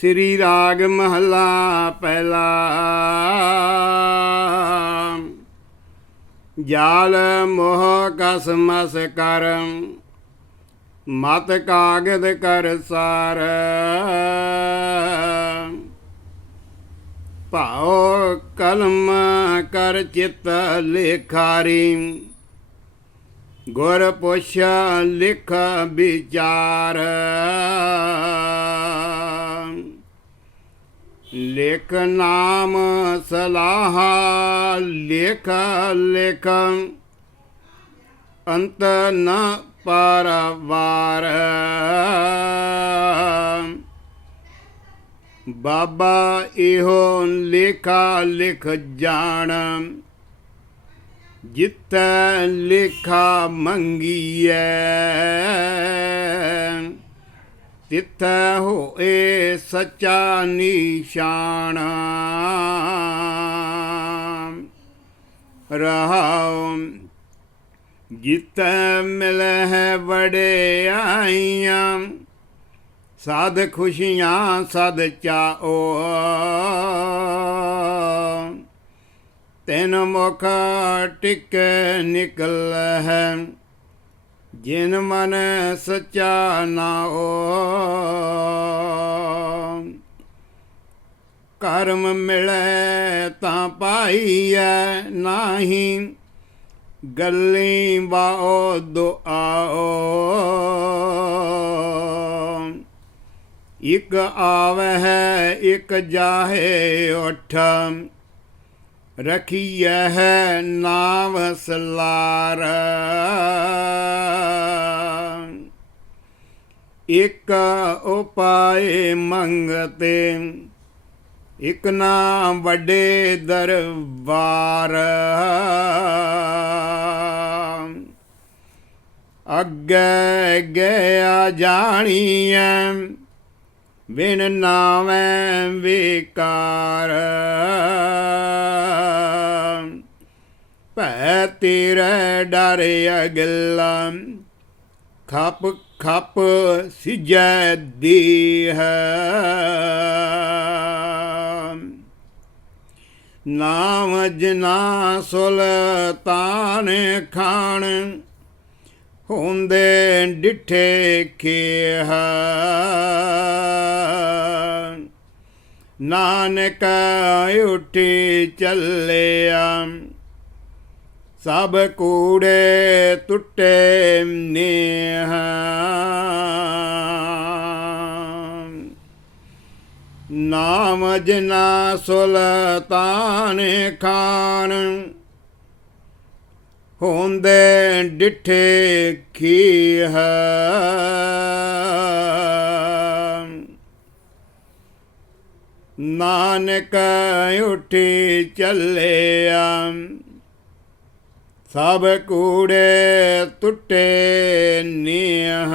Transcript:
ਸ੍ਰੀ ਰਾਗ ਮਹੱਲਾ ਪਹਿਲਾ। ਜਾਲ ਮੋਹ ਕਸ ਮਸ ਕਰ, ਮਤ ਕਾਗਦ ਕਰ ਸਾਰ। ਭਾਉ ਕਲਮ ਕਰ ਚਿਤ ਲੇਖਾਰੀ, ਗੁਰ ਪੁੱਛ ਲਿਖ ਵਿਚਾਰ। ਲਿਖ ਨਾਮ ਸਲਾਹ, ਲਿਖ ਲਿਖ। ਅੰਤ ਨ ਪਰਵਾਰ। ਬਾਬਾ ਇਹੋ ਲਿਖਾ ਲਿਖ ਜਾਣ। ਜਿੱਤੈ ਲਿਖਾ ਮੰਗੀਐ ਤਿੱਥੈ ਹੋਏ ਸੱਚਾ ਨਿਸ਼ਾਨ। ਰਹਾਉ ਜਿੱਤੈ ਮਿਲਹਿ ਵਡਿਆਈਆਂ ਸਦ ਖੁਸ਼ੀਆਂ ਸਦ ਚਾਓ ਤੈਨ ਮੁਖ ਟਿਕ ਨਿਕਲ ਹੈ ਜਿਨ ਮਨ ਸਚਾ ਨਾਓ ਕਰਮ ਮਿਲੈ ਤਾਂ ਪਾਈਐ ਨਾਹੀ। ਗੱਲੀ ਬਾਓ ਦੁਆਓ ਇਕ ਆਵਹਿ, ਇਕ ਜਾਹੇ ਉਠ। ਰਖੀਐ ਹੈ ਨਾਮ ਸਲਾਰ। ਇਕ ਉਪਾਏ ਮੰਗਤੇ, ਇਕ ਨਾ ਵੱਡੇ ਦਰਬਾਰ। ਅੱਗੇ ਗਿਆ ਜਾਣੀਐ, ਬਿਨ ਨਾਮੈ ਵਿਕਾਰ। ਭੈ ਤੇਰੇ ਡਰ ਅਗਲਾ, ਖਪ ਖਪ ਸਿਜੈ ਦੀਹ। ਨਾਮ ਜਨਾ ਸੁਲਤਾਨ ਖਾਣ ਹੁੰਦੇ ਡਿਠੇ ਖੇਹ। ਨਾਨਕ ਉਠੀ ਚੱਲਿਆ, ਸਭ ਕੂੜੇ ਟੁੱਟੇ ਨੇਹ। ਨਾਮ ਜਨਾ ਸੁਲਤਾਨ ਖਾਨ। ਹੁੰਦੇ ਡਿਠੇ ਖੀਹ ਨਾਨਕ ਉਠੀ ਚੱਲਿਆ। ਸਭ ਕੂੜੇ ਟੁੱਟੇ ਨੀਹ।